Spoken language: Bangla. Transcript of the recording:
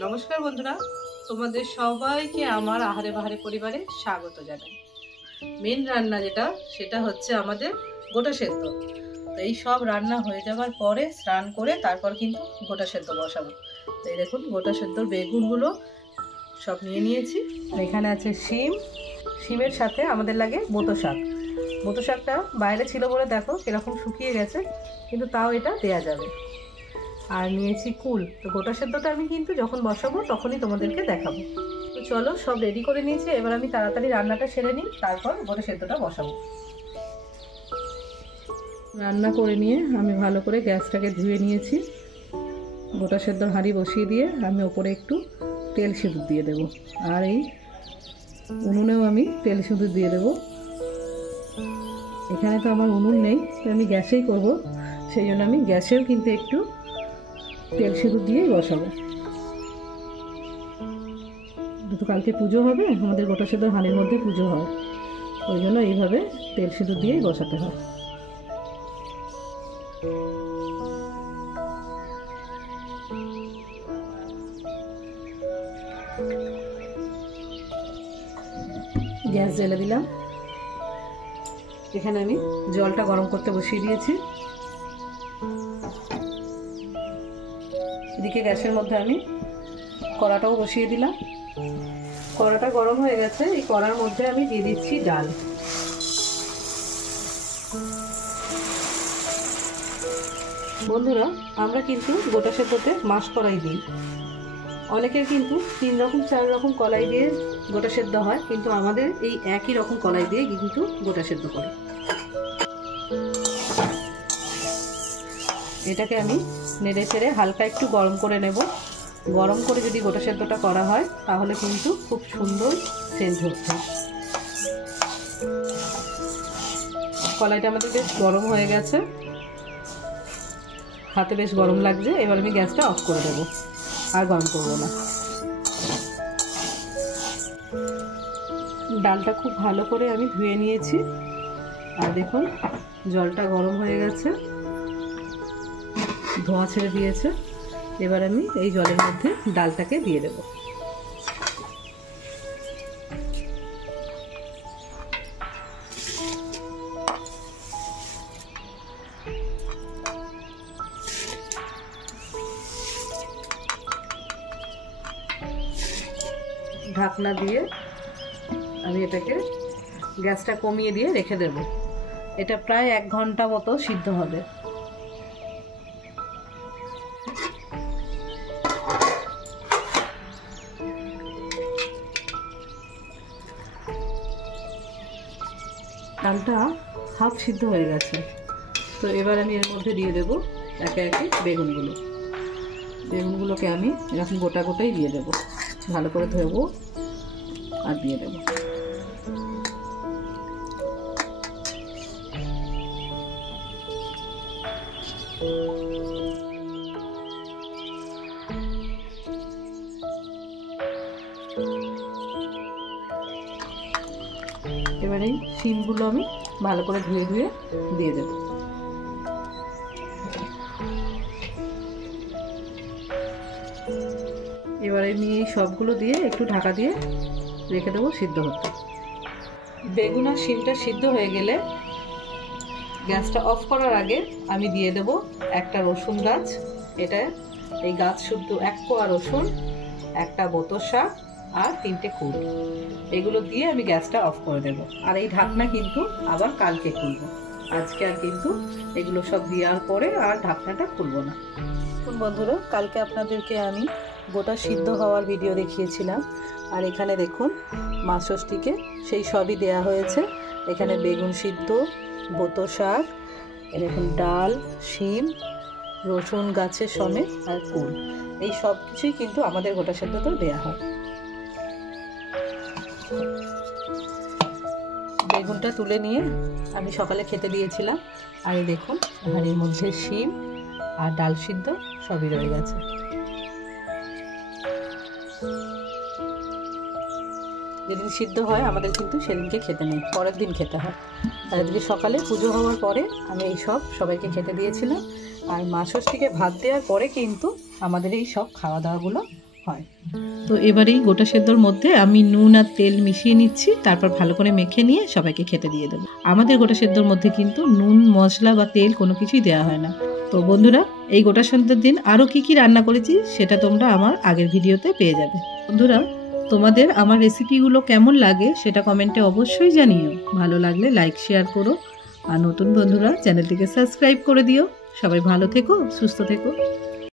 নমস্কার বন্ধুরা, তোমাদের সবাইকে আমার আহারে বাহারে পরিবারে স্বাগত জানাই। মেন রান্না সেটা হচ্ছে আমাদের গোটা সেদ্ধ। তো এই সব রান্না হয়ে যাওয়ার পরে স্নান করে তারপর কিন্তু গোটা সেদ্ধ বসাবো। তো এই দেখুন গোটা সেদ্ধর বেগুনগুলো সব নিয়ে নিয়েছি। এখানে আছে শিমের সাথে আমাদের লাগে বোতো শাক। বোতো শাকটা বাইরে ছিল বলে দেখো এরকম শুকিয়ে গেছে, কিন্তু তাও এটা দেয়া যাবে। আর নিয়েছি কুল। তো গোটা সেদ্ধটা আমি কিন্তু যখন বসাবো তখনই তোমাদেরকে দেখাবো। তো চলো, সব রেডি করে নিয়েছি, এবার আমি তাড়াতাড়ি রান্নাটা সেরে নিই, তারপর গোটা সেদ্ধটা বসাবো। রান্না করে নিয়ে আমি ভালো করে গ্যাসটাকে ধুয়ে নিয়েছি। গোটা সেদ্ধর হাঁড়ি বসিয়ে দিয়ে আমি ওপরে একটু তেল সিঁদুর দিয়ে দেবো, আর এই উনুনেও আমি তেল সিঁদুর দিয়ে দেবো। এখানে তো আমার উনুন নেই, তো আমি গ্যাসেই করব, সেই জন্য আমি গ্যাসেও কিন্তু একটু তেল সিঁদুর দিয়েই বসাবো। তো কালকে পুজো হবে, আমাদের গোটা সেদ্ধর হাঁড়ির মধ্যে পুজো হয়, ওই জন্য এইভাবে তেল সিঁদুর দিয়েই বসাতে হয়। গ্যাস জ্বেলে দিলাম। এখানে আমি জলটা গরম করতে বসিয়ে দিয়েছি। এদিকে গ্যাসের মধ্যে আমি কড়াটাও বসিয়ে দিলাম। কড়াটা গরম হয়ে গেছে, এই কড়ার মধ্যে আমি দিয়ে দিচ্ছি ডাল। বন্ধুরা, আমরা কিন্তু গোটা সেদ্ধতে মাছ কলাই দিই। অনেকের কিন্তু 3 রকম 4 রকম কলাই দিয়ে গোটা সেদ্ধ হয়, কিন্তু আমাদের এই একই রকম কলাই দিয়ে কিন্তু গোটা সেদ্ধ করে। এটাকে আমি নেড়ে চেড়ে হালকা একটু গরম করে নেব। গরম করে যদি গোটা সেদ্ধটা করা হয় তাহলে কিন্তু খুব সুন্দর সেন্ট হচ্ছে। কলাইটা আমাদের বেশ গরম হয়ে গেছে, হাতে বেশ গরম লাগছে। এবার আমি গ্যাসটা অফ করে দেবো, আর গরম করবো না। ডালটা খুব ভালো করে আমি ধুয়ে নিয়েছি, আর দেখুন জলটা গরম হয়ে গেছে, ধোঁয়া ছেড়ে দিয়েছে। এবার আমি এই জলের মধ্যে ডালটাকে দিয়ে দেব। ঢাকনা দিয়ে আমি এটাকে গ্যাসটা কমিয়ে দিয়ে রেখে দেব। এটা প্রায় 1 ঘন্টা মতো সিদ্ধ হবে। ডালটা হাফ সিদ্ধ হয়ে গেছে। তো এবার আমি এর মধ্যে দিয়ে দেব একে একে বেগুনগুলোকে আমি এরকম গোটা গোটাই দিয়ে দেব। ভালো করে ধোবো আর দিয়ে দেব। এবারে এই শিমগুলো আমি ভালো করে ধুয়ে দিয়ে দেব। এবারে আমি এই সবগুলো দিয়ে একটু ঢাকা দিয়ে রেখে দেবো সিদ্ধ হতে। বেগুন আর শিমটা সিদ্ধ হয়ে গেলে গ্যাসটা অফ করার আগে আমি দিয়ে দেব একটা রসুন গাছ। এটা এই গাছ শুদ্ধ 1 কোয়া রসুন, একটা বোতো শাক আর 3টে কুল, এগুলো দিয়ে আমি গ্যাসটা অফ করে দেব। আর এই ঢাকনা কিন্তু আবার কালকে খুলবো, আজকে আর কিন্তু এগুলো সব দেওয়ার পরে আর ঢাকনাটা খুলবো না। বন্ধুরা, কালকে আপনাদেরকে আমি গোটা সিদ্ধ হওয়ার ভিডিও দেখিয়েছিলাম, আর এখানে দেখুন মা ষষ্ঠীকে সেই সবই দেয়া হয়েছে। এখানে বেগুন সিদ্ধ, বোতো শাক, এরকম ডাল, শিম, রসুন গাছের সমেত আর কুল, এই সব কিছুই কিন্তু আমাদের গোটা সেদ্ধতেও দেওয়া হয়। বেগুনটা তুলে নিয়ে আমি সকালে খেতে দিয়েছিলাম, আর এই দেখুন হাঁড়ির মধ্যে শিম আর ডাল সিদ্ধ সবই রয়ে গেছে। যেদিন সিদ্ধ হয় আমাদের কিন্তু সেদিনকে খেতে নেই, পরের দিন খেতে হয়। আর এদিকে সকালে পুজো হওয়ার পরে আমি এই সব সবাইকে খেতে দিয়েছিলাম, আর মা ষষ্ঠীকে ভাত দেওয়ার পরে কিন্তু আমাদের এই সব খাওয়া দাওয়াগুলো হয়। তো এবারেই গোটা সেদ্ধর মধ্যে আমি নুন আর তেল মিশিয়ে নিচ্ছি, তারপর ভালো করে মেখে নিয়ে সবাইকে খেতে দিয়ে দেবো। আমাদের গোটা সেদ্ধর মধ্যে কিন্তু নুন, মশলা বা তেল কোনো কিছুই দেওয়া হয় না। তো বন্ধুরা, এই গোটা সেদ্ধর দিন আরও কী রান্না করেছি সেটা তোমরা আমার আগের ভিডিওতে পেয়ে যাবে। বন্ধুরা, তোমাদের আমার রেসিপিগুলো কেমন লাগে সেটা কমেন্টে অবশ্যই জানিও। ভালো লাগলে লাইক শেয়ার করো, আর নতুন বন্ধুরা চ্যানেলটিকে সাবস্ক্রাইব করে দিও। সবাই ভালো থেকো, সুস্থ থেকো।